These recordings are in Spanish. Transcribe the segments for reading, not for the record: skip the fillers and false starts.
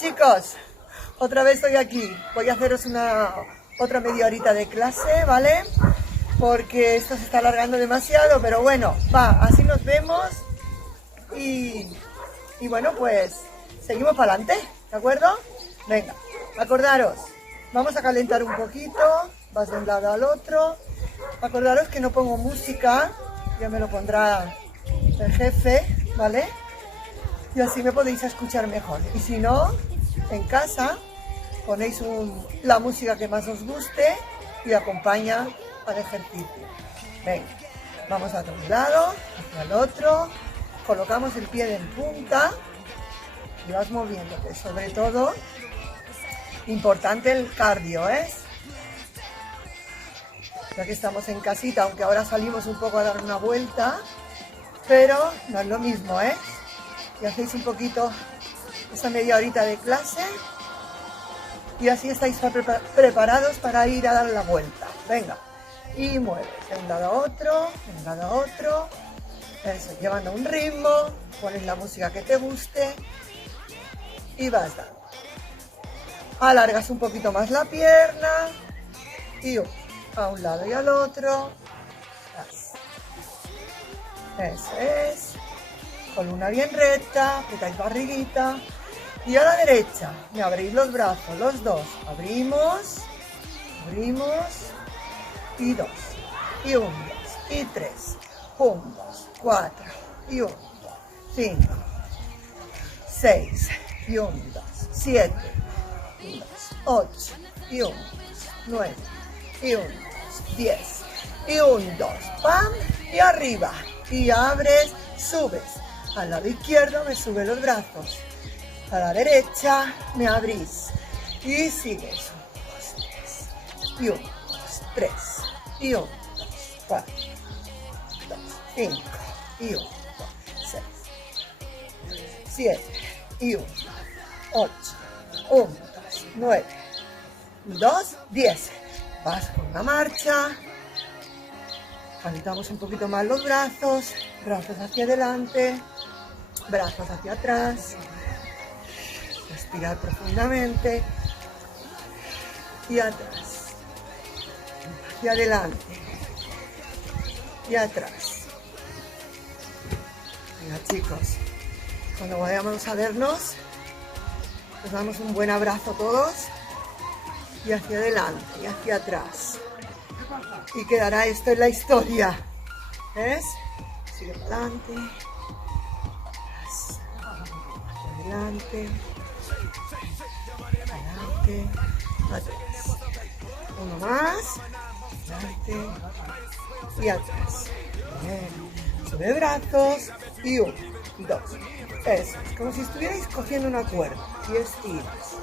chicos, otra vez estoy aquí. Voy a haceros otra media horita de clase, ¿vale? Porque esto se está alargando demasiado, pero bueno, va, así nos vemos y bueno, pues seguimos para adelante, ¿de acuerdo? Venga, acordaros, vamos a calentar un poquito, vas de un lado al otro. Acordaros que no pongo música, ya me lo pondrá el jefe, ¿vale? Y así me podéis escuchar mejor. Y si no, en casa ponéis la música que más os guste y acompaña al ejercicio. Venga, vamos a un lado, hacia el otro, colocamos el pie en punta y vas moviéndote. Sobre todo, importante el cardio, ¿eh? Ya que estamos en casita, aunque ahora salimos un poco a dar una vuelta, pero no es lo mismo, ¿eh? Y hacéis un poquito esa media horita de clase y así estáis preparados para ir a dar la vuelta. Venga, y mueves de un lado a otro, de un lado a otro, eso, llevando un ritmo, pones la música que te guste y vas dando. Alargas un poquito más la pierna y a un lado y al otro. Eso es. Columna bien recta, apretáis barriguita. Y a la derecha, me abrís los brazos, los dos. Abrimos, abrimos. Y 2, y 1, 2, y 3. 1, 2, 4, y 1, 2, 5, 6, y 1, 2, 7, y 2, 8, y 1, 2, 9, y 1, 2, 10, y 1, 2, ¡pam! Y arriba. Y abres, subes. Al lado izquierdo me sube los brazos. A la derecha me abrís. Y sigues. 1, 2, 3. Y 1, 2, 3. Y 1, 2, 4. 2, 5. Y 1, 2, 6. 7. Y 1, 8. 1, 2, 9. 2, 10. Vas con la marcha. Calentamos un poquito más los brazos. Brazos hacia adelante. Brazos hacia atrás. Respirar profundamente. Y atrás. Hacia adelante. Y atrás. Venga, chicos. Cuando vayamos a vernos, nos damos un buen abrazo todos. Y hacia adelante. Y hacia atrás. Y quedará esto en la historia. ¿Ves? Sigue para adelante. Hacia adelante. Adelante. Atrás. Uno más. Adelante. Y atrás. Bien. Sube brazos. Y 1, 2. Eso es. Como si estuvierais cogiendo una cuerda. Y estiras.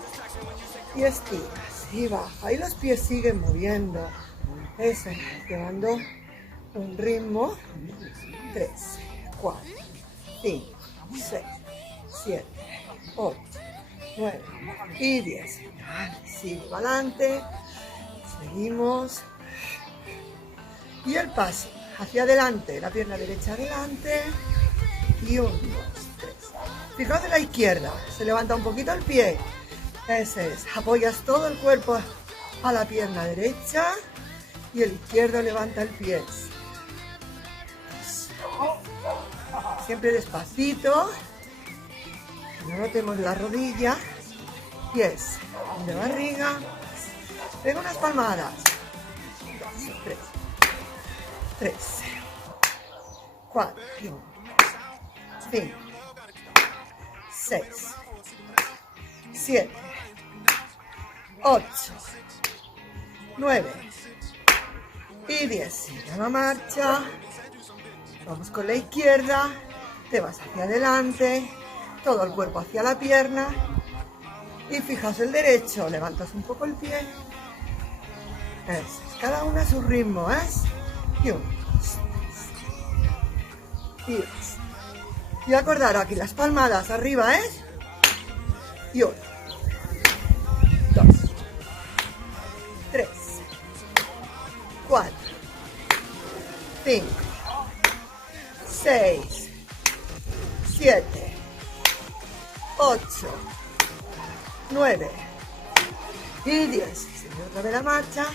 Y estiras. Y baja. Y los pies siguen moviendo. Eso, llevando un ritmo. 3, 4, 5, 6, 7, 8, 9 y 10. Sigue para adelante. Seguimos. Y el paso hacia adelante. La pierna derecha adelante. Y 1, 2, 3. Fijaos en la izquierda. Se levanta un poquito el pie. Ese es. Apoyas todo el cuerpo a la pierna derecha. Y el izquierdo levanta el pie. Siempre despacito. No notemos la rodilla. Pies de barriga. Pega unas palmadas. 2, 3. 3. 4. 5. 6. 7. 8. 9. Y 10, sigue la marcha. Vamos con la izquierda. Te vas hacia adelante. Todo el cuerpo hacia la pierna. Y fijas el derecho. Levantas un poco el pie. Eso es. Cada uno a su ritmo, ¿eh? Y 1, 2, 3. Y 2. Y acordar aquí las palmadas arriba, ¿eh? Y 1, 2, 3. 4, 5, 6, 7, 8, 9 y 10. Sigue otra vez la marcha.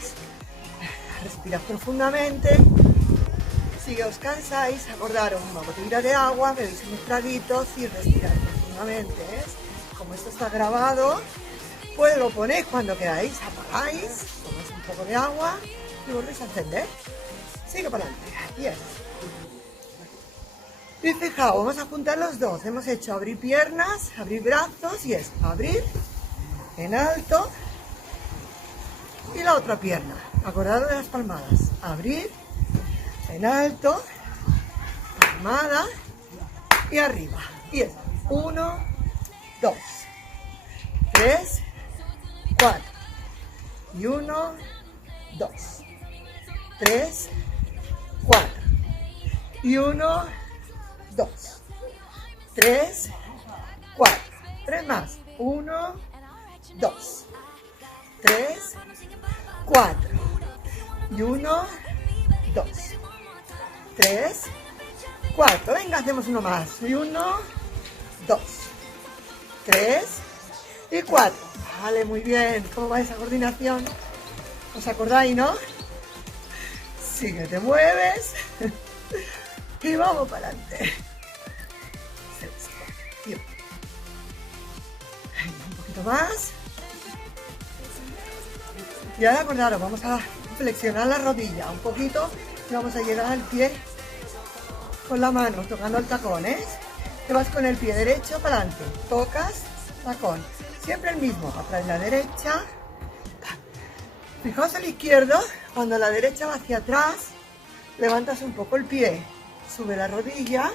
Respirad profundamente. Si os cansáis, acordaros una botella de agua, bebéis unos traguitos y respirad profundamente. Como esto está grabado, pues lo ponéis cuando queráis, apagáis, tomáis un poco de agua y volvéis a encender. Sigue para adelante. 10. Y fijaos, vamos a juntar los dos. Hemos hecho abrir piernas, abrir brazos y es abrir en alto y la otra pierna. Acordaros de las palmadas. Abrir en alto, palmada y arriba. Y es 1, 2, 3, 4. Y 1, 2, 3, 4. Y 1, 2, 3, 4. 3 más. 1, 2, 3, 4. Y 1, 2, 3, 4. Venga, hacemos uno más. Y 1, 2, 3 y 4. Vale, muy bien. ¿Cómo va esa coordinación? ¿Os acordáis, no? Sigue, te mueves. Y vamos para adelante. 6, 4, y 1. Un poquito más. Y ahora acordaros, vamos a flexionar la rodilla un poquito y vamos a llegar al pie con la mano, tocando el tacón, Te vas con el pie derecho para adelante, tocas tacón, siempre el mismo, atrás la derecha. Fijaos al izquierdo, cuando la derecha va hacia atrás, levantas un poco el pie, sube la rodilla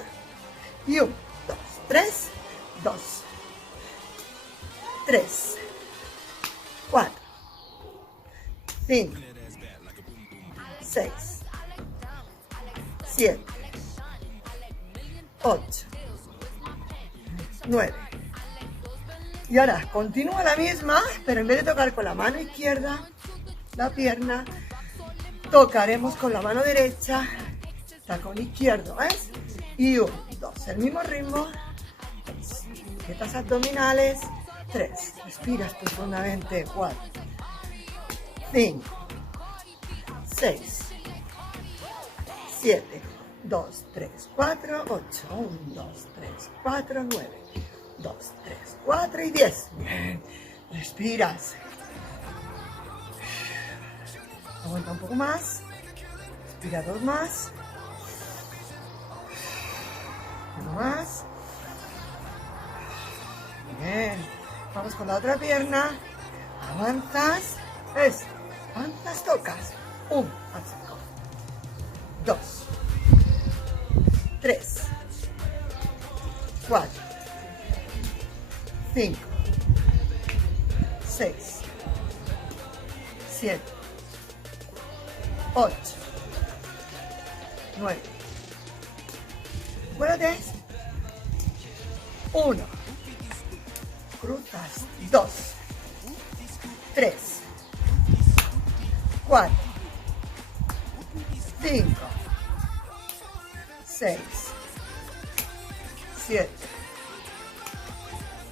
y 1, 2, 3, 2, 3, 4, 5, 6, 7, 8, 9. Y ahora continúa la misma, pero en vez de tocar con la mano izquierda la pierna, tocaremos con la mano derecha tacón izquierdo, ¿ves? Y 1, 2, el mismo ritmo. 2, quietas abdominales. 3, respiras profundamente. 4, 5, 6, 7, 2, 3, 4, 8, 1, 2, 3, 4, 9, 2, 3, 4 y 10. Bien, respiras. Aguanta un poco más. Respira 2 más. 1 más. Bien. Vamos con la otra pierna. Avanzas. Avanzas, tocas. 1, 2, 3, 4, 5, 6, 7, 8, 9. Acuérdate. 1. Cruzas. 2, 3, 4, 5, 6, 7,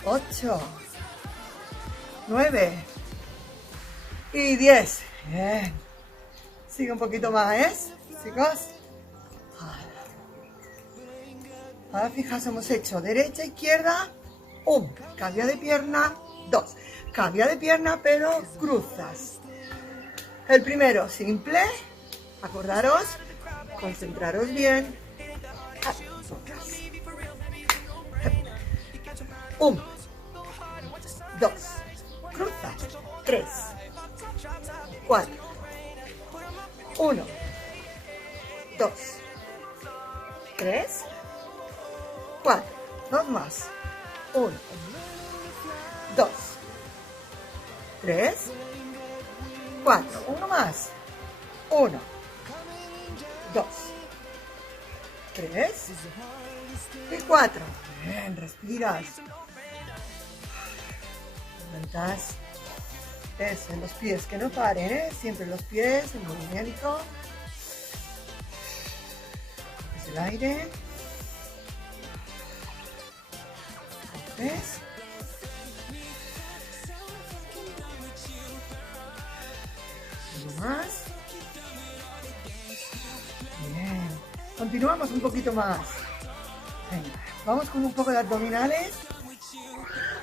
8, 9 y 10. Bien. Sigue un poquito más, chicos. Ahora fijaos, hemos hecho derecha, izquierda, 1, cambia de pierna, 2, cambia de pierna pero cruzas. El primero, simple, acordaros, concentraros bien. 1, 2, cruza, 3, 4, 1, 2, 3, 4, 2 más, 1, 2, 3, 4, 1 más, 1, 2, 3 y 4. Bien, respiras. Levantas. En los pies, que no paren, siempre los pies en movimiento. Es el aire. ¿Ves? Uno más. Bien. Continuamos un poquito más. Venga. Vamos con un poco de abdominales.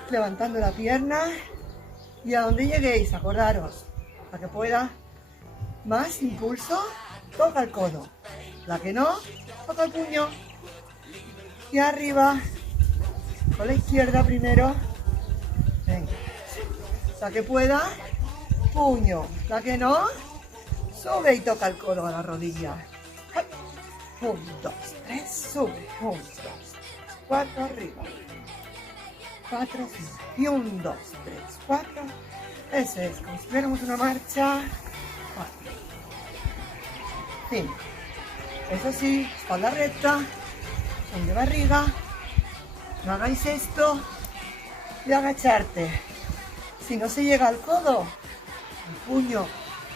Levantando la pierna. Y a donde lleguéis, acordaros, para que pueda más impulso, toca el codo. La que no, toca el puño. Y arriba, con la izquierda primero. Venga. La que pueda, puño. La que no, sube y toca el codo a la rodilla. 1, 2, 3, sube. 1, 2, 3, 4, arriba. 4, 5. Y 1, 2, 3, 4. Eso es, como si tuviéramos una marcha. 4, 5. Eso sí, espalda recta, son de barriga. No hagáis esto de agacharte. Si no se llega al codo, el puño. 2,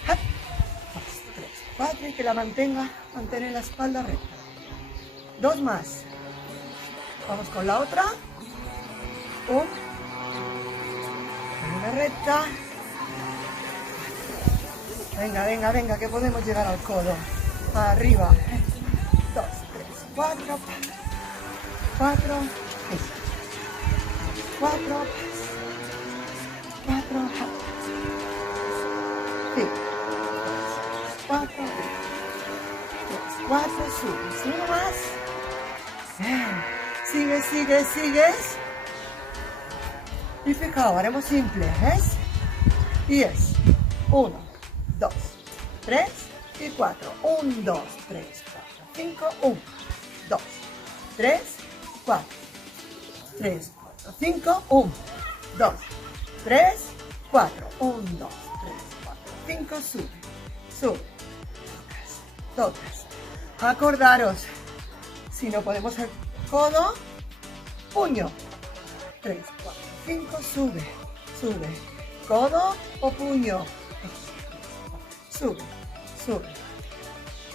3, 4 y que la mantener la espalda recta. 2 más. Vamos con la otra. 1. Una recta. Venga, venga, venga, que podemos llegar al codo. Arriba. 2, 3, 4. 4. 4. 4. 5. 4. 4. Subes. Uno más. Sigue, sigue, sigues. Y fijaos, haremos simple, ¿ves? Y es 1, 2, 3 y 4. 1, 2, 3, 4, 5. 1, 2, 3, 4. 3, 4, 5. 1, 2, 3, 4. 1, 2, 3, 4, 5. Sube, sube. Tocas. Acordaros, si no podemos el codo, puño. 3, 4, 5, sube, sube. Codo o puño. Sube, sube.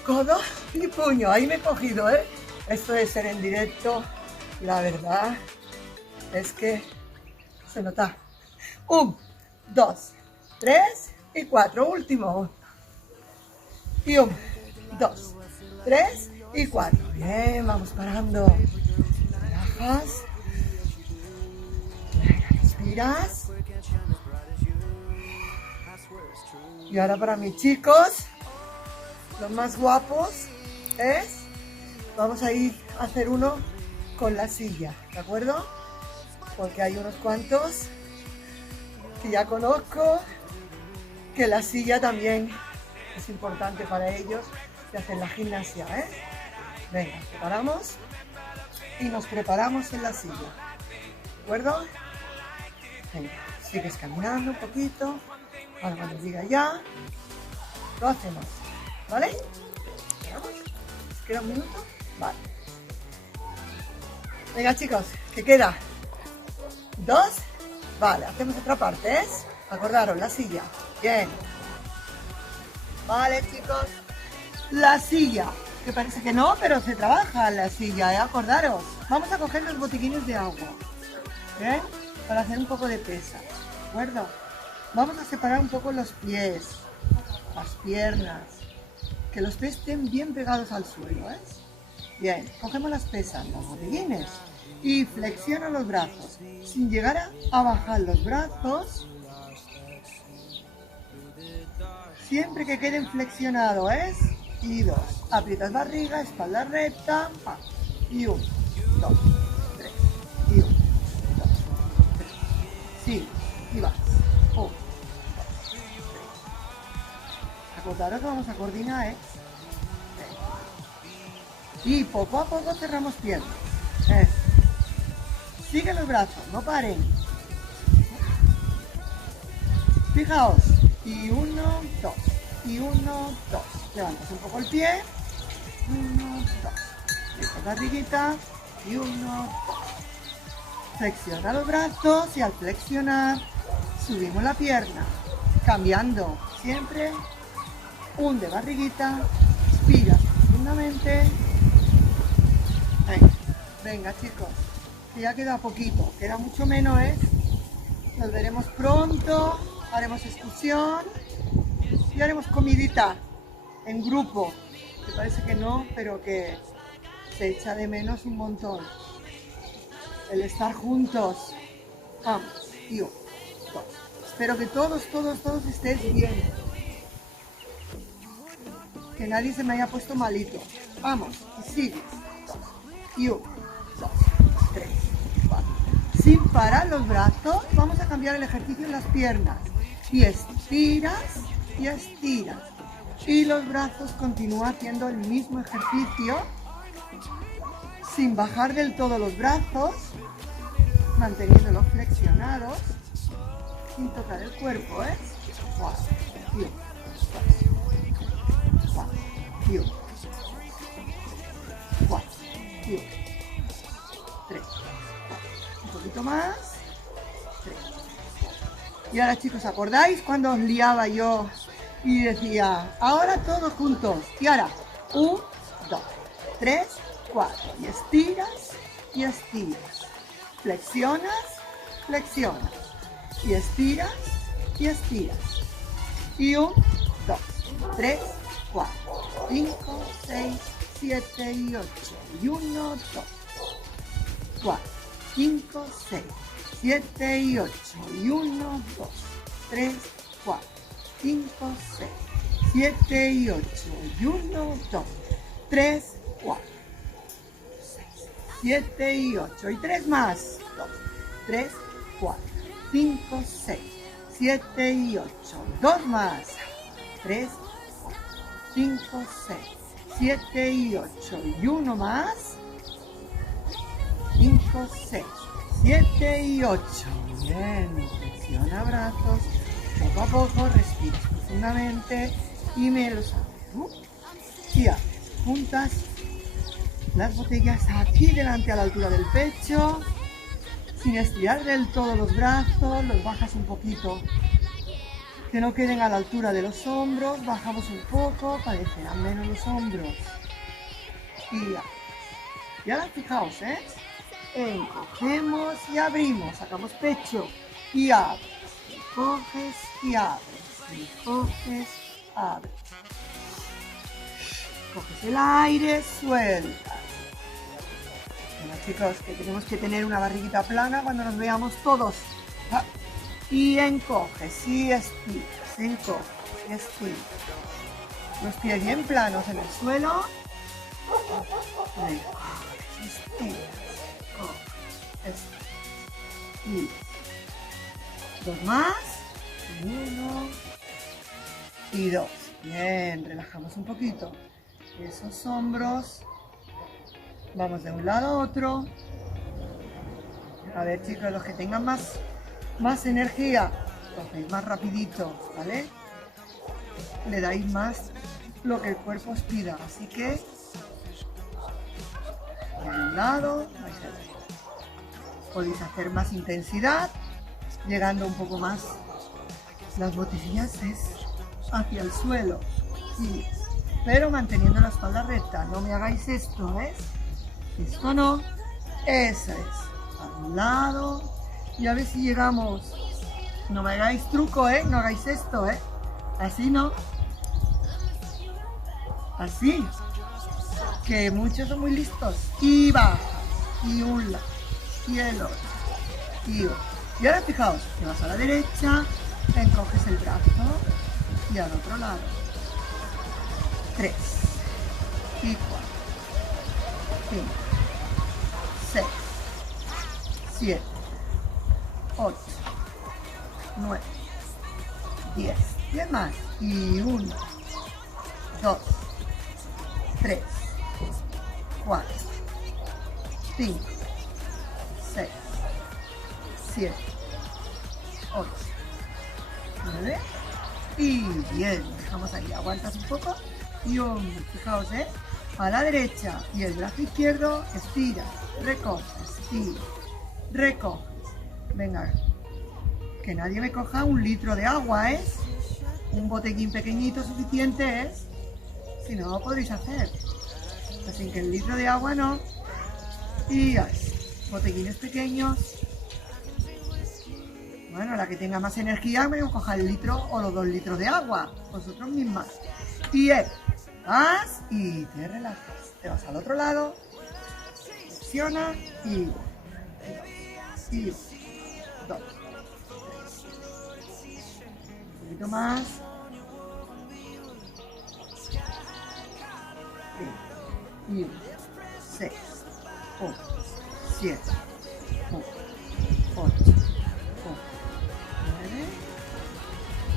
Codo y puño. Ahí me he cogido, ¿eh? Esto de ser en directo, la verdad es que se nota. 1, 2, 3 y 4. Último. Y 1, 2, 3 y 4. Bien, vamos parando. Relajas. Respiras. Y ahora para mis chicos, los más guapos, vamos a ir a hacer uno con la silla, ¿de acuerdo? Porque hay unos cuantos que ya conozco, que la silla también es importante para ellos de hacer la gimnasia, ¿eh? Venga, preparamos y nos preparamos en la silla, ¿de acuerdo? Venga, sigues caminando un poquito. Ahora cuando diga ya, lo hacemos, ¿vale? ¿Queda un minuto? Vale. Venga chicos, ¿qué queda? 2. Vale, hacemos otra parte, ¿es? Acordaros, la silla. Bien. Vale chicos, la silla. Que parece que no, pero se trabaja en la silla, ¿eh? Acordaros. Vamos a coger los botiquines de agua, ¿bien? Para hacer un poco de pesa, ¿de acuerdo? Vamos a separar un poco los pies, las piernas, que los pies estén bien pegados al suelo, ¿eh? Bien, cogemos las pesas, los botiquines y flexiona los brazos, sin llegar a bajar los brazos, siempre que queden flexionados, ¿eh? Y 2, aprietas barriga, espalda recta, y 1, 2, 3, y 1, 2, 3, sí, y vas, 1, 2, 3. Acordaros que vamos a coordinar, ¿eh? Y poco a poco cerramos piernas. Sigue los brazos, no paren. Fijaos, y 1, 2, y 1, 2. Levantas un poco el pie, 1, 2. Esta barriguita, y 1, 2. Flexiona los brazos y al flexionar subimos la pierna, cambiando siempre. Un de barriguita, inspira profundamente. Venga chicos, que ya queda poquito, queda mucho menos, ¿eh? Nos veremos pronto, haremos excursión. Y haremos comidita en grupo. Me parece que no, pero que se echa de menos un montón. El estar juntos. Vamos, tío. Espero que todos estéis bien. Que nadie se me haya puesto malito. Vamos, y sigues. Y 1, 2, 3, 4. Sin parar los brazos, vamos a cambiar el ejercicio en las piernas. Y estiras y estiras. Y los brazos continúan haciendo el mismo ejercicio. Sin bajar del todo los brazos. Manteniéndolos flexionados. Sin tocar el cuerpo, ¿eh? 4, y 1, 2, 4, y 1, 4, y 1, 3, 4, un poquito más, 3. Y ahora, chicos, ¿acordáis cuando os liaba yo y decía, ahora todos juntos? Y ahora, 1, 2, 3, 4, y estiras y estiras, flexionas, flexionas. Y estiras y estiras. Y 1, 2, 3, 4, 5, 6, 7 y 8. Y 1, 2, 4, 5, 6, 7 y 8. Y 1, 2, 3, 4, 5, 6, 7 y 8. Y 1, 2, 3, 4, 6, 7 y 8. Y 3 más. 2, 3, 4. 5, 6, 7 y 8. 2 más. 3, 4, 5, 6, 7 y 8. Y 1 más. 5, 6, 7 y 8. Bien. Flexiona brazos. Poco a poco respiras profundamente y me los abres. Y abres. Juntas las botellas aquí delante a la altura del pecho. Sin estirar del todo los brazos, los bajas un poquito, que no queden a la altura de los hombros, bajamos un poco, parecerán menos los hombros. Y ahora fijaos, encogemos y abrimos, sacamos pecho y abres, coges y abres, coges, abres. Coges el aire, sueltas. Bueno, chicos, que tenemos que tener una barriguita plana cuando nos veamos todos. Y encoges y estiras, encoges y estiras. Los pies bien planos en el suelo. Encoges, estiras, coges, estiras. 2 más. 1 y 2. Bien, relajamos un poquito esos hombros. Vamos de un lado a otro. A ver, chicos, los que tengan más energía, lo hacéis más rapidito, ¿vale? Le dais más lo que el cuerpo os pida. Así que, de un lado, vais a ver. Podéis hacer más intensidad, llegando un poco más las botellas hacia el suelo. Sí, pero manteniendo la espalda recta. No me hagáis esto, ¿ves? Esto no, eso es, a un lado, y a ver si llegamos. No me hagáis truco, no hagáis esto, así no, así, que muchos son muy listos, y bajas, y un lado, y el otro, y otro. Y ahora fijaos, que vas a la derecha, encoges el brazo, y al otro lado, 3, y 4, 5, 6, 7, 8, 9, 10. 10 más. Y 1, 2, 3, 4, 5, 6, 7, 8, 9. Y bien, dejamos ahí. Aguantas un poco. Y fijaos, a la derecha y el brazo izquierdo, estiras, recoges, estiras, recoges. Venga, que nadie me coja 1 litro de agua, un botellín pequeñito suficiente es, si no lo podréis hacer. Así que el litro de agua no. Y así, botellines pequeños. Bueno, la que tenga más energía, me coja el litro o los 2 litros de agua, vosotros mismas. Y vas y te relajas. Te vas al otro lado, flexionas y 2. Un poquito más. Y 6, 8, 7, 8, 9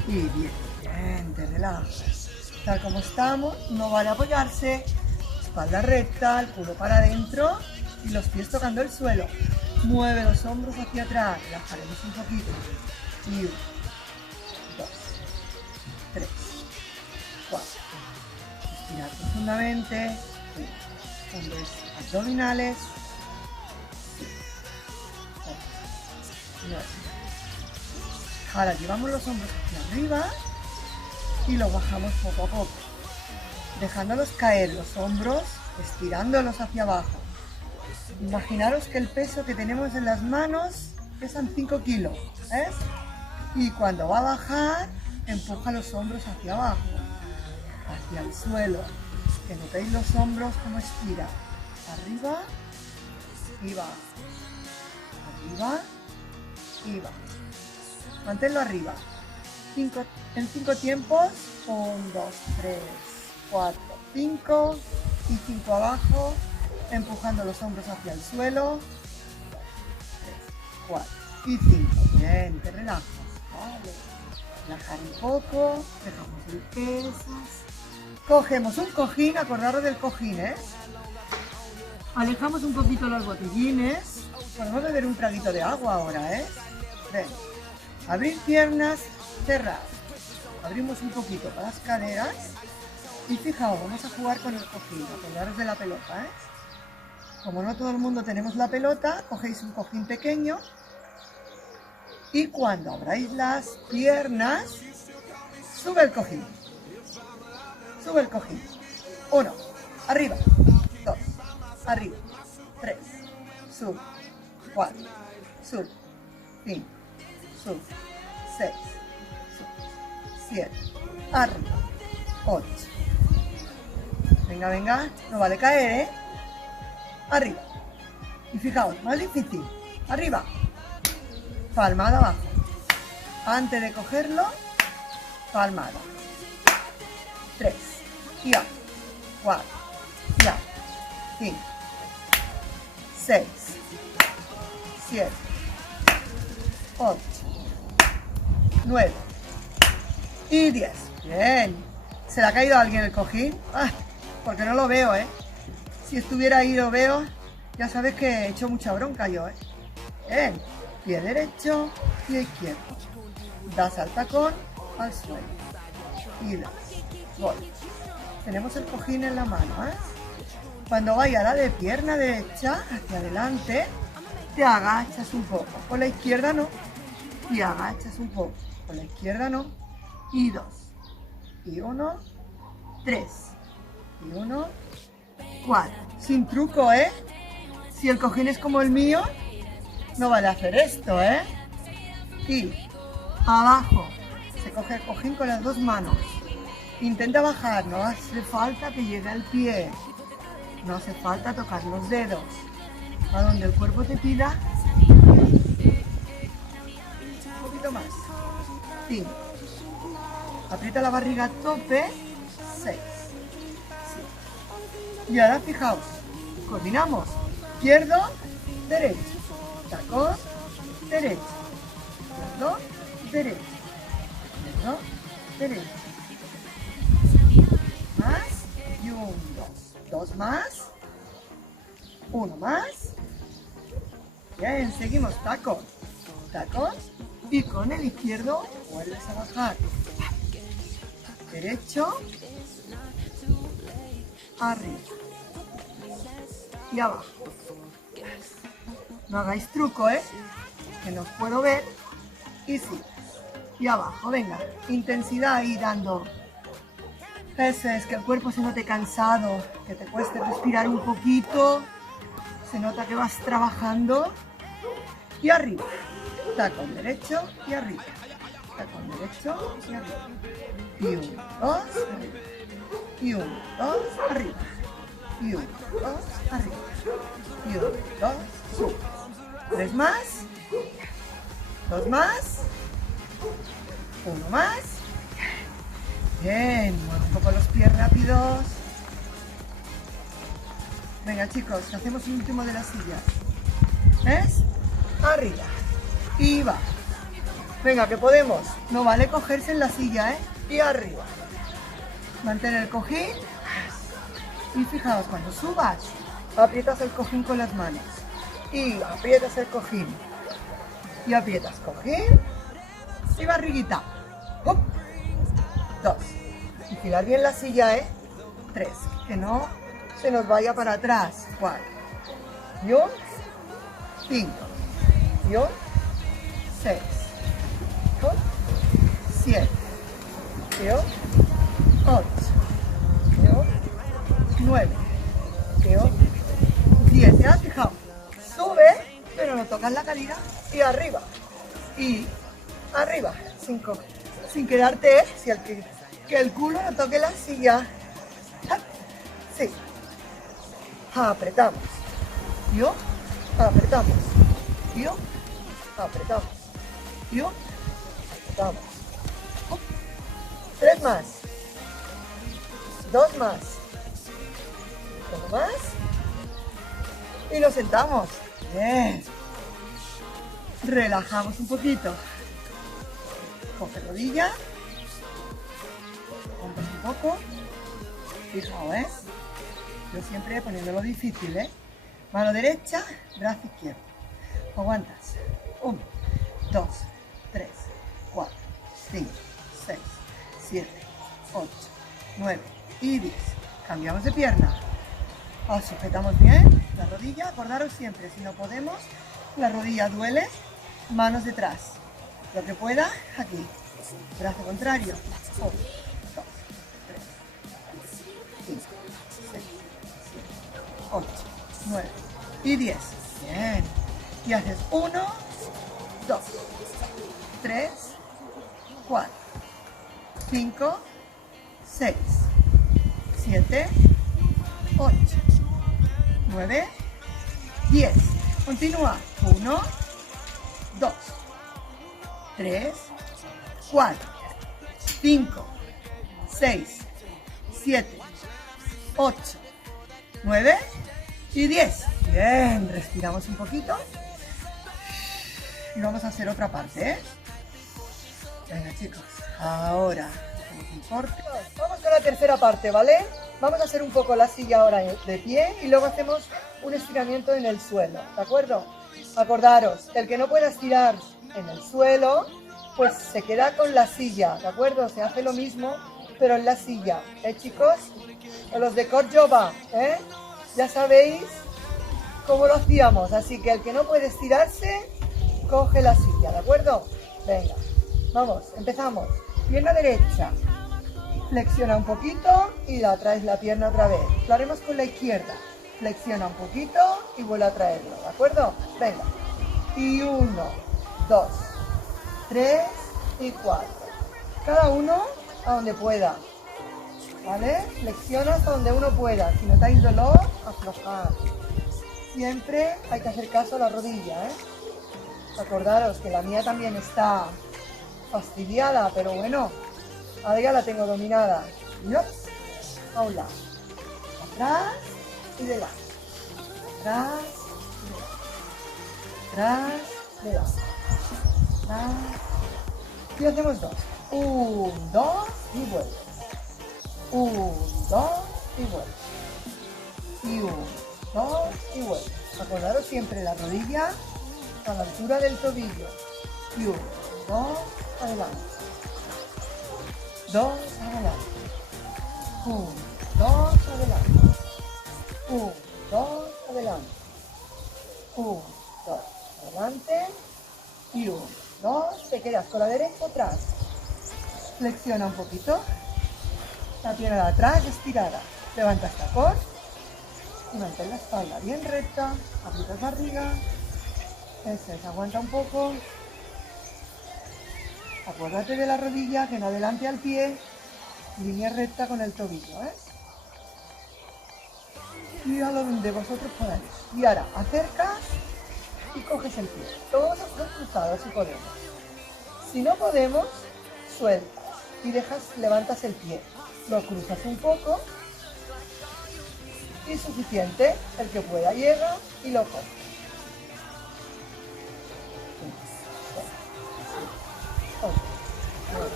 y 10. Bien, te relajas. Tal como estamos, no vale apoyarse. Espalda recta, el culo para adentro y los pies tocando el suelo. Mueve los hombros hacia atrás, relajaremos un poquito. Y 1, 2, 3, 4. Respirar profundamente. Hombros abdominales. 7, 8, 9. Ahora llevamos los hombros hacia arriba y los bajamos poco a poco, dejándolos caer los hombros, estirándolos hacia abajo. Imaginaros que el peso que tenemos en las manos pesan 5 kilos, ¿eh? Y cuando va a bajar, empuja los hombros hacia abajo, hacia el suelo. Que notéis los hombros como estira. Arriba y baja. Arriba y baja. Manténlo arriba. En 5 tiempos. 1, 2, 3, 4, 5. Y 5 abajo. Empujando los hombros hacia el suelo. 3, 4 y 5. Bien, te relajas. Vale. Relajar un poco. Dejamos el peso. Cogemos un cojín, acordaros del cojín, ¿eh? Alejamos un poquito los botellines. Podemos beber un traguito de agua ahora, ¿eh? Ven. Abrir piernas, cerrar. Abrimos un poquito para las caderas. Y fijaos, vamos a jugar con el cojín. Acordaros de la pelota, ¿eh? Como no todo el mundo tenemos la pelota, cogéis un cojín pequeño. Y cuando abráis las piernas, sube el cojín. Sube el cojín. 1, arriba. 2, arriba. 3, sube. 4, sube. 5, sube. 6, sube. 7, arriba. 8. Venga, venga. No vale caer, ¿eh? Arriba. Y fijaos, más difícil. Arriba. Palmada abajo. Antes de cogerlo, palmada. 3. Y abajo. 4. Y abajo. 5. 6. 7. 8. 9. Y 10. Bien. ¿Se le ha caído a alguien el cojín? Ah, porque no lo veo, ¿eh? Si estuviera ahí lo veo, ya sabes que he hecho mucha bronca yo, ¿eh? Bien. Pie derecho, pie izquierdo. Das al tacón, al suelo. Y das. Gol. Tenemos el cojín en la mano, ¿eh? Cuando vaya la de pierna derecha hacia adelante, te agachas un poco. Con la izquierda no. Y agachas un poco. Con la izquierda no. Y 2. Y 1. 3. Y 1. 4. Sin truco, ¿eh? Si el cojín es como el mío, no vale hacer esto, ¿eh? Y abajo. Se coge el cojín con las 2 manos. Intenta bajar, no hace falta que llegue al pie. No hace falta tocar los dedos. A donde el cuerpo te pida. Un poquito más. 5. Aprieta la barriga a tope. 6. 7. Y ahora fijaos. Coordinamos. Izquierdo, derecho. Tacón, derecho. Izquierdo, derecho. Izquierdo, derecho. Más. Y 1, 2. 2 más. 1 más. Bien, seguimos. Tacón. Tacón. Y con el izquierdo vuelves a bajar. Derecho. Arriba. Y abajo. No hagáis truco, ¿eh? Que no os puedo ver. Y sí. Y abajo, venga. Intensidad ahí dando. Eso es, que el cuerpo se note cansado, que te cueste respirar un poquito. Se nota que vas trabajando. Y arriba. tacón derecho y arriba, tacón derecho y arriba, y 1, 2, arriba, y 1, 2, arriba, y 1, 2, arriba, y 1, 2, sube, 3 más, 2 más, 1 más, bien, mueve un poco los pies rápidos. Venga chicos, hacemos un último de las sillas. ¿Ves? Arriba. Y va. Venga, que podemos. No vale cogerse en la silla, ¿eh? Y arriba. Mantén el cojín. Y fijaos, cuando subas, aprietas el cojín con las manos. Y aprietas el cojín. Y aprietas cojín. Y barriguita. ¡Hop! 2. Vigilar bien la silla, ¿eh? 3. Que no se nos vaya para atrás. 4. Y 1. 5. Y 1. 6. 7. Y 1. 8. Y 1. 9. Y 1. 10. ¿Te has fijado? Sube, pero no tocas la calidad. Y arriba. Y arriba. Sin quedarte, que el culo no toque la silla. Sí. Apretamos. Yo. Apretamos. Yo. Apretamos. Yo. Apretamos. 3 más. 2 más. 1 más. Y nos sentamos. Bien. Relajamos un poquito. Coge rodilla. Rompas un poco. Fijaos, ¿eh? Yo siempre poniéndolo difícil, ¿eh? Mano derecha, brazo izquierdo. Aguantas. 1, 2, 3, 4, 5, 6, 7, 8, 9 y 10. Cambiamos de pierna. Sujetamos bien la rodilla. Acordaros siempre, si no podemos, la rodilla duele, manos detrás. Lo que pueda, aquí. Brazo contrario. 1, 2, 3, 5, 6, 7, 8, 9 y 10. Bien. Y haces 1, 2, 3, 4, 5, 6, 7, 8, 9, 10. Continúa. 1, 2, 3, 4, 5, 6, 7, 8, 9 y 10. Bien, respiramos un poquito. Y vamos a hacer otra parte, ¿eh? Venga, chicos, ahora hacemos un corte. Vamos con la tercera parte, ¿vale? Vamos a hacer un poco la silla ahora de pie y luego hacemos un estiramiento en el suelo, ¿de acuerdo? Acordaros, el que no pueda estirar en el suelo, pues se queda con la silla, ¿de acuerdo? Se hace lo mismo, pero en la silla, ¿eh, chicos? O los de Córdoba, ¿eh? Ya sabéis cómo lo hacíamos, así que el que no puede estirarse, coge la silla, ¿de acuerdo? Venga, vamos, empezamos. Pierna derecha, flexiona un poquito y la traes la pierna otra vez. Lo haremos con la izquierda, flexiona un poquito y vuelve a traerlo, ¿de acuerdo? Venga, y 1, 2, 3 y 4. Cada uno a donde pueda, ¿vale? Flexiona hasta donde uno pueda. Si notáis dolor, aflojad. Siempre hay que hacer caso a la rodilla, ¿eh? Acordaros que la mía también está fastidiada, pero bueno, ahora ya la tengo dominada. ¿No? A un lado. Atrás y delante. Atrás y delante. Atrás y delante. Atrás. Y hacemos 2. 1, 2 y vuelve. 1, 2 y vuelve. Y 1, 2 y vuelve. Acordaros siempre la rodilla a la altura del tobillo. Y 1, 2, adelante. 2, adelante. 1, 2, adelante. 1, 2, adelante. 1, 2, adelante. Y 1, 2, te quedas con la derecha atrás. Flexiona un poquito. La pierna de atrás estirada. Levantas tacón. Y mantén la espalda bien recta. Aprietas barriga. Eso es, aguanta un poco. Acuérdate de la rodilla, que en adelante al pie, línea recta con el tobillo, ¿eh? Y a donde vosotros podáis. Y ahora acercas y coges el pie. Todos los cruzados si podemos. Si no podemos, sueltas y levantas el pie. Lo cruzas un poco y suficiente. El que pueda llega y lo coge. 8, 9,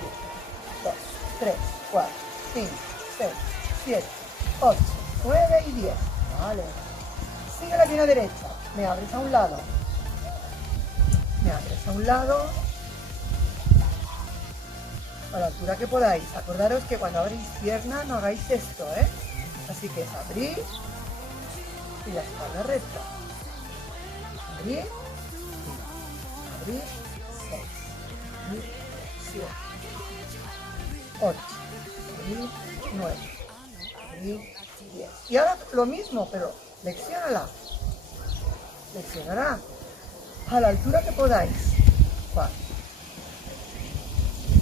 10, 2, 3, 4, 5, 6, 7, 8, 9 y 10. Vale. Sigue la pierna derecha. Me abres a un lado. Me abres a un lado. A la altura que podáis. Acordaros que cuando abrís pierna no hagáis esto, ¿eh? Así que es abrir y la espalda recta. Abrir, abrir, 6, abrir, 7, 8, abrir, 9, abrir, 10. Y ahora lo mismo, pero flexiónala. Flexionará a la altura que podáis. 4,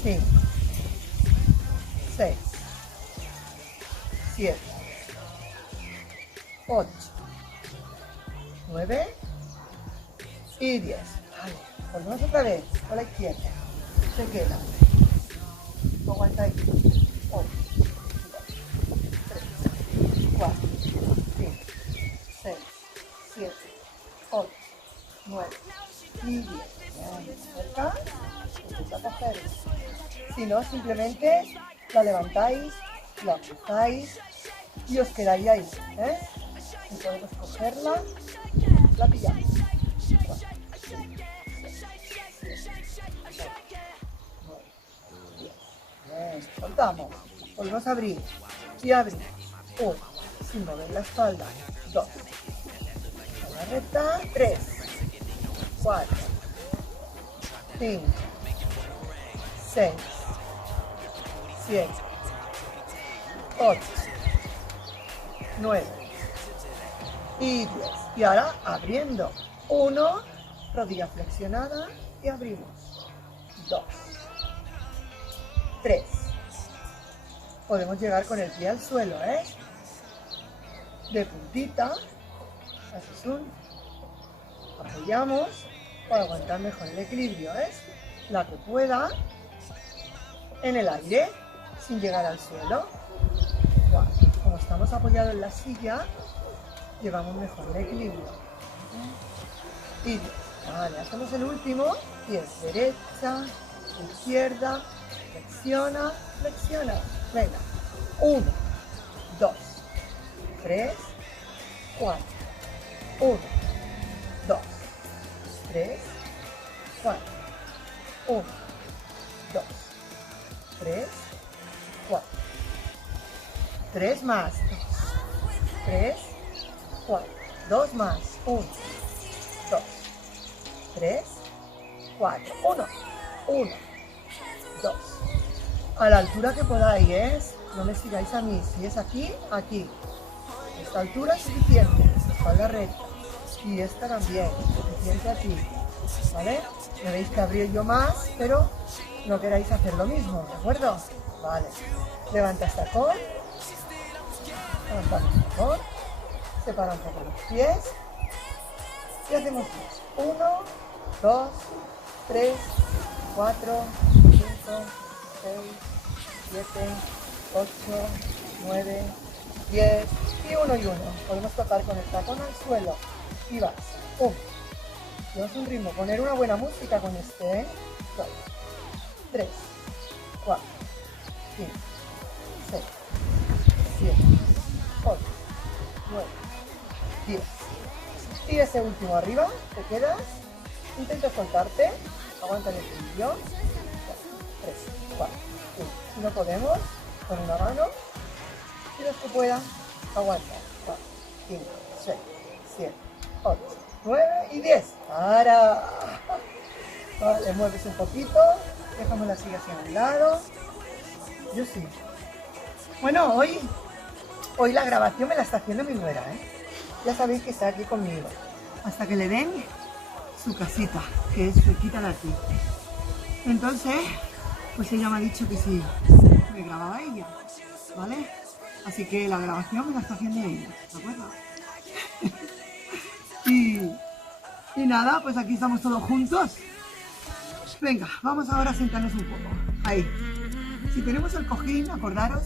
5, 6, 7, 8, 9 y 10. Vale, volvemos otra vez a la izquierda. Se queda. Aguantáis. 8, 3, 4, 5, 6, 7, 8, 9 y 10. Acá, empezad a coger. Si no, simplemente la levantáis, la cruzáis y os quedáis ahí, ¿eh? Si podemos cogerla, la pillamos. 4, 5, 6, 7, 8, 9, 10. Bien, soltamos. Volvemos a abrir y abrir. 1, sin mover la espalda. 2, a la recta. 3, 4, 5, 6, 7, 8, 9 y 10. Y ahora abriendo. 1, rodilla flexionada y abrimos. 2, 3. Podemos llegar con el pie al suelo, ¿eh? De puntita. Haces un. Apoyamos para aguantar mejor el equilibrio, ¿eh? La que pueda. En el aire, sin llegar al suelo. Como estamos apoyados en la silla, llevamos mejor el equilibrio. Y vale, hacemos el último. Pies derecha, izquierda, flexiona, flexiona. Venga. 1, 2, 3, 4. 1, 2, 3, 4. 1, 2, 3, 4. 3 más. 3, 4. 2 más. 1, 2, 3, 4. 1, 1, 2. A la altura que podáis, ¿eh? No me sigáis a mí. Si es aquí, aquí. Esta altura es suficiente. Espalda recta. Y esta también. Suficiente aquí. ¿Vale? Me veis que abrir yo más, pero no queráis hacer lo mismo, ¿de acuerdo? Vale. Levantas tacón. Levantamos tacón. Separa un poco los pies. Y hacemos 1, 2, 3, 4, 5, 6, 7, 8, 9, 10 y 1 y 1. Podemos tocar con el tacón al suelo. Y vas. 1. Llevas un ritmo. Poner una buena música con este, ¿eh? 2, 3, 4, 5, 6, 7, 8, 9, 10. Y ese último arriba, te quedas, intenta soltarte, aguanta el equilibrio. 2, 3, 4, 5. Si no podemos, con una mano, si los que pueda, aguanta. 4, 5, 6, 7, 8, 9 y 10. Para. Vale, mueves un poquito, dejamos la silla hacia un lado. Yo sí. Bueno, hoy la grabación me la está haciendo mi nuera, ¿eh? Ya sabéis que está aquí conmigo. Hasta que le den su casita, que es cerquita de aquí. Entonces, pues ella me ha dicho que sí, me grababa ella, ¿vale? Así que la grabación me la está haciendo ella, ¿de acuerdo? y nada, pues aquí estamos todos juntos. Venga, vamos ahora a sentarnos un poco. Ahí. Si tenemos el cojín, acordaros,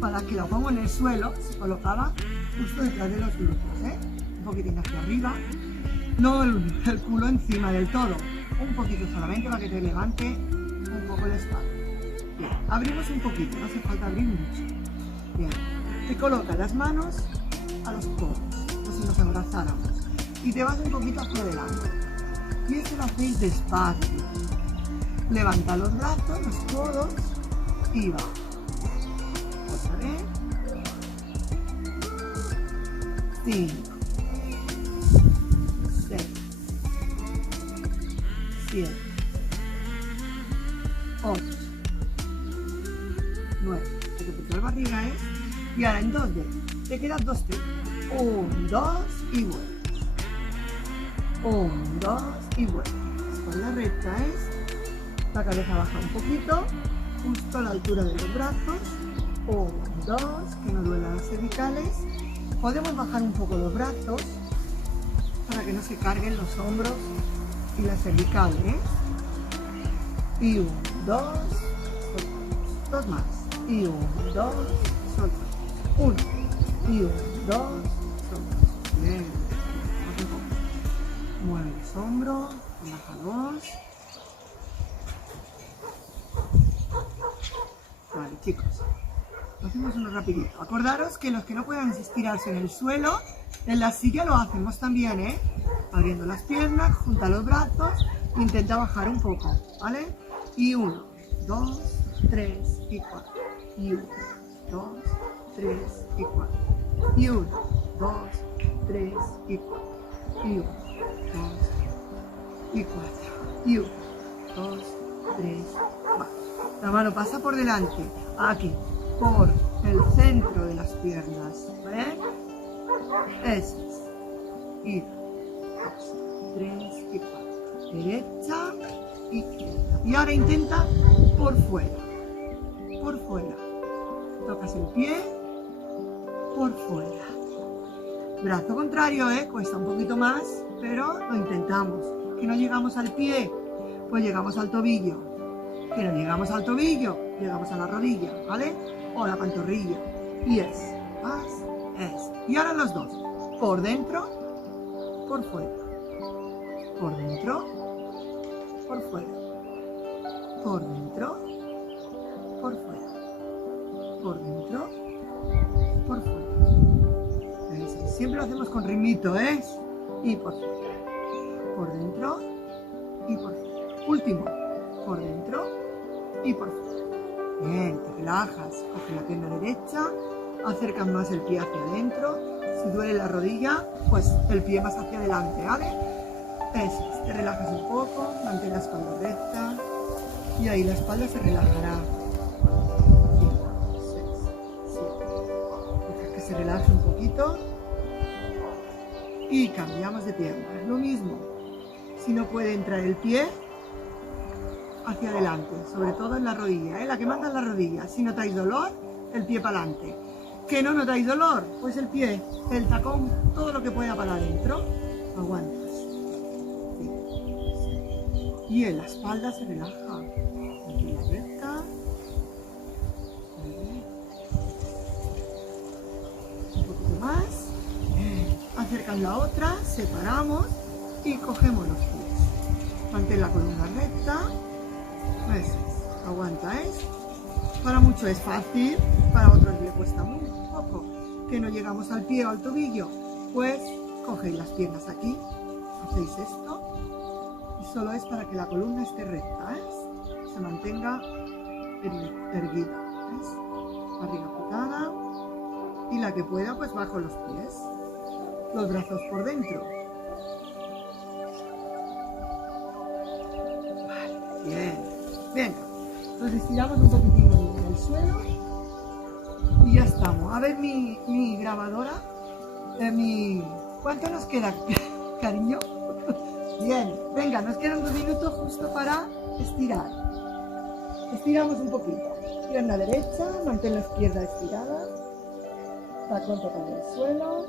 para que lo pongo en el suelo, se colocaba justo detrás de los glúteos, ¿eh? Un poquitín hacia arriba. No el culo encima del todo. Un poquito solamente para que te levante un poco la espalda. Bien, abrimos un poquito, no hace falta abrir mucho. Bien, te colocas las manos a los codos, como si nos abrazáramos. Y te vas un poquito hacia adelante. Y eso lo hacéis despacio. Levanta los brazos, los codos y va. Otra vez. 5, 6, 7, 8, 9. Hay que apretar la barriga, ¿eh? Y ahora en 2 dedos. Te quedan 2 dedos. 1, 2 y vuelves. 1, 2 y vuelves. Espalda recta es. La cabeza baja un poquito, justo a la altura de los brazos. 1, 2, que no duelan las cervicales. Podemos bajar un poco los brazos para que no se carguen los hombros y las cervicales. Y 1, 2, soltamos. 2 más. Y 1, 2, soltamos. 1, y 1, 2, soltamos. Bien. Mueve los hombros, relaja 2. Vale, chicos, hacemos uno rapidito. Acordaros que los que no puedan estirarse en el suelo, en la silla lo hacemos también, ¿eh? Abriendo las piernas, junta los brazos, intenta bajar un poco, ¿vale? Y 1, 2, 3 y 4. Y 1, 2, 3 y 4. Y 1, 2, 3 y 4. Y 1, 2 y 4. Y 1, 2, 3, 4. La mano pasa por delante, aquí, por el centro de las piernas, ¿vale? Eso es. Y 2, 3 y 4. Derecha, izquierda. Y ahora intenta por fuera. Por fuera. Tocas el pie, por fuera. Brazo contrario, cuesta un poquito más, pero lo intentamos. Que no llegamos al pie, pues llegamos al tobillo. Que no llegamos al tobillo, llegamos a la rodilla, ¿vale? O la pantorrilla. Y es, más, es. Y ahora los dos. Por dentro, por fuera. Por dentro, por fuera. Por dentro, por fuera. Por dentro, por fuera. Eso. Siempre lo hacemos con ritmito, ¿eh? Y por fuera. Por dentro y por fuera. Último. Por dentro y por fuera. Bien, te relajas. Coge la pierna derecha, acercas más el pie hacia adentro. Si duele la rodilla, pues el pie más hacia adelante, ¿vale? Eso, te relajas un poco, mantén la espalda recta y ahí la espalda se relajará. 5, 6, 7. Dejas que se relaje un poquito y cambiamos de pierna. Lo mismo, si no puede entrar el pie, hacia adelante, sobre todo en la rodilla, la que manda es la rodilla. Si notáis dolor, el pie para adelante. ¿Que no notáis dolor? Pues el pie, el tacón, todo lo que pueda para adentro, aguantas. Y en la espalda se relaja. Aquí la recta. Un poquito más. Acercas la otra, separamos y cogemos los pies. Mantén la columna recta. Eso es, aguanta, Para muchos es fácil, para otros le cuesta muy poco. Que no llegamos al pie o al tobillo, pues cogéis las piernas aquí, hacéis esto y solo es para que la columna esté recta, se mantenga erguida, barriga apretada y la que pueda pues bajo los pies, los brazos por dentro. Vale, bien. Bien, entonces estiramos un poquitín en el suelo y ya estamos. A ver mi grabadora, ¿cuánto nos queda, cariño? Bien, venga, nos quedan 2 minutos justo para estirar. Estiramos un poquito. Pierna derecha, mantén la izquierda estirada. Tacón tocando el suelo.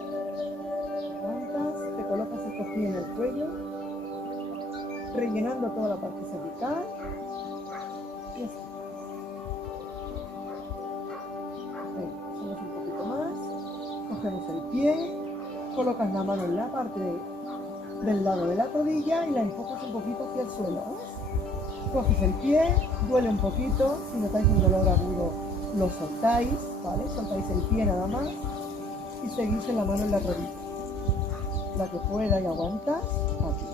Aguantas, te colocas el cojín en el cuello, rellenando toda la parte cervical. Y así. Venga, hacemos un poquito más. Cogemos el pie, colocas la mano en la parte del lado de la rodilla y la empujas un poquito hacia el suelo. Coges el pie, duele un poquito, si notáis un dolor agudo lo soltáis, ¿vale? Soltáis el pie nada más y seguís en la mano en la rodilla. La que pueda y aguantas, aquí.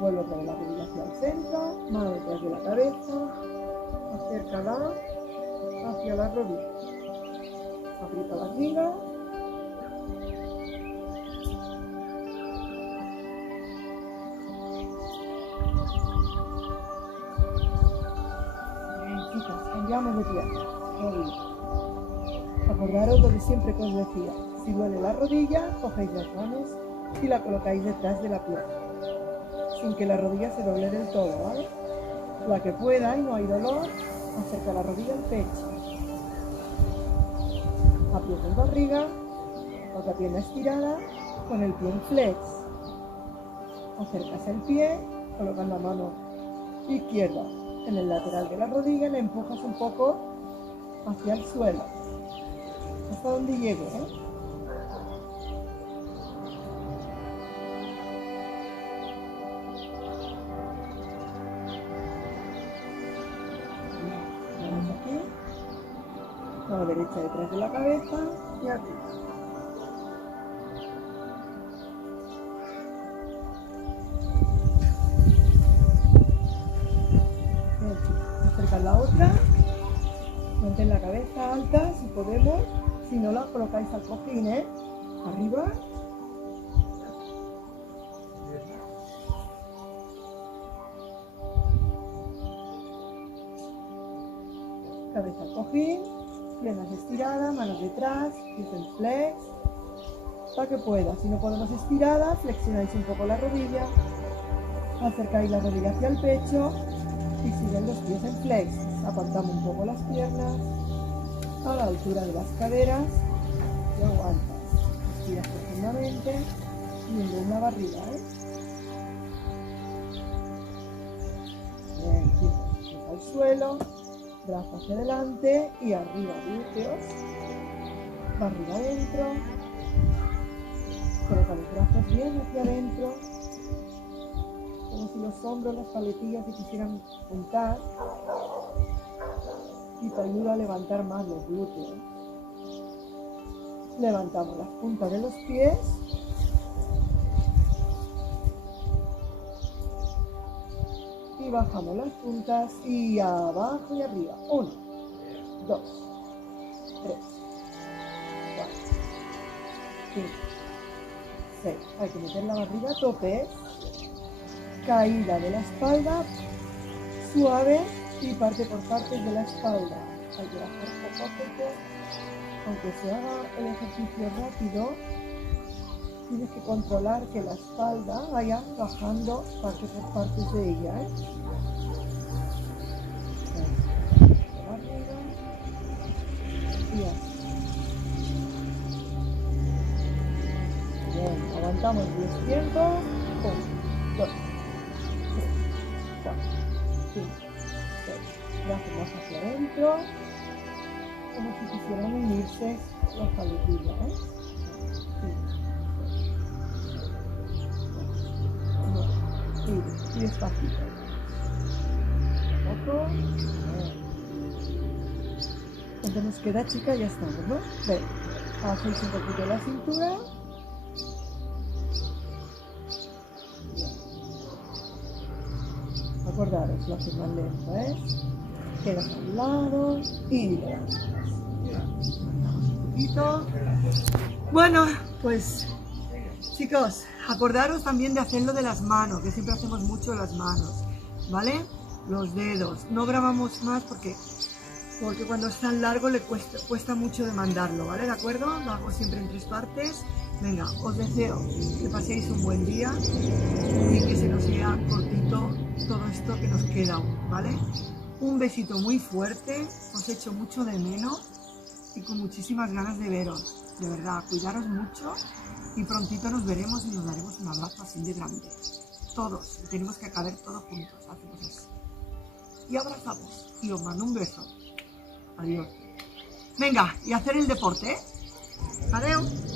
Vuelve otra vez la rodilla hacia el centro, mano detrás de la cabeza, acércala hacia la rodilla. Aprieta la barriga. Bien, chicas, cambiamos de pierna. Rodilla. Acordaros lo de siempre que os decía. Si duele la rodilla, cogéis las manos y la colocáis detrás de la pierna, sin que la rodilla se doble del todo, ¿vale? La que pueda y no hay dolor, acerca la rodilla al pecho. Aprieta en barriga, otra pierna estirada, con el pie en flex. Acercas el pie, colocas la mano izquierda en el lateral de la rodilla y la empujas un poco hacia el suelo. Hasta donde llegue, ¿eh? Vamos aquí. Mano derecha detrás de la cabeza y aquí. Acercar la otra. Mantén la cabeza alta si podemos. Si no, la colocáis al cojín, ¿eh? Arriba. Cabeza al cojín, piernas estiradas, manos detrás, pies en flex, para que pueda. Si no podemos estiradas, flexionáis un poco la rodilla, acercáis la rodilla hacia el pecho y siguen los pies en flex. Apartamos un poco las piernas a la altura de las caderas y aguantas. Estiras profundamente y en la barriga, ¿eh? Bien, chicos, al suelo. Brazos hacia adelante y arriba, glúteos, barriga adentro, coloca los brazos bien hacia adentro, como si los hombros, las paletillas se quisieran juntar y te ayuda a levantar más los glúteos. Levantamos las puntas de los pies. Y bajamos las puntas y abajo y arriba. 1, 2, 3, 4, 5, 6. Hay que meter la barriga a tope. Caída de la espalda, suave y parte por parte de la espalda. Hay que bajar poco a poco. Aunque se haga el ejercicio rápido, tienes que controlar que la espalda vaya bajando parte por parte de ella, ¿eh? Y así. Bien, aguantamos 10 tiempos. 1, 2, 3, 4, 5, 6. Brazos más hacia adentro, como si quisieran unirse las paletillas, ¿eh? 5, y despacito. Poco. Cuando nos queda, chica, ya estamos, ¿no? Ven, hacéis un poquito la cintura. Acordaros, lo hacéis más lento, ¿eh? Quedas a un lado y levantas. Un poquito. Bueno, pues chicos, acordaros también de hacerlo de las manos, que siempre hacemos mucho las manos, ¿vale? Los dedos. No grabamos más porque cuando es tan largo le cuesta mucho demandarlo, ¿vale? ¿De acuerdo? Lo hago siempre en 3 partes Venga, os deseo que paséis un buen día y que se nos sea cortito todo esto que nos queda aún, ¿vale? Un besito muy fuerte, os echo mucho de menos y con muchísimas ganas de veros. De verdad, cuidaros mucho y prontito nos veremos y nos daremos un abrazo así de grande. Todos, tenemos que caber todos juntos, hacemos así. Y abrazamos y os mando un beso. Adiós. Venga, y hacer el deporte, ¿eh? Adiós.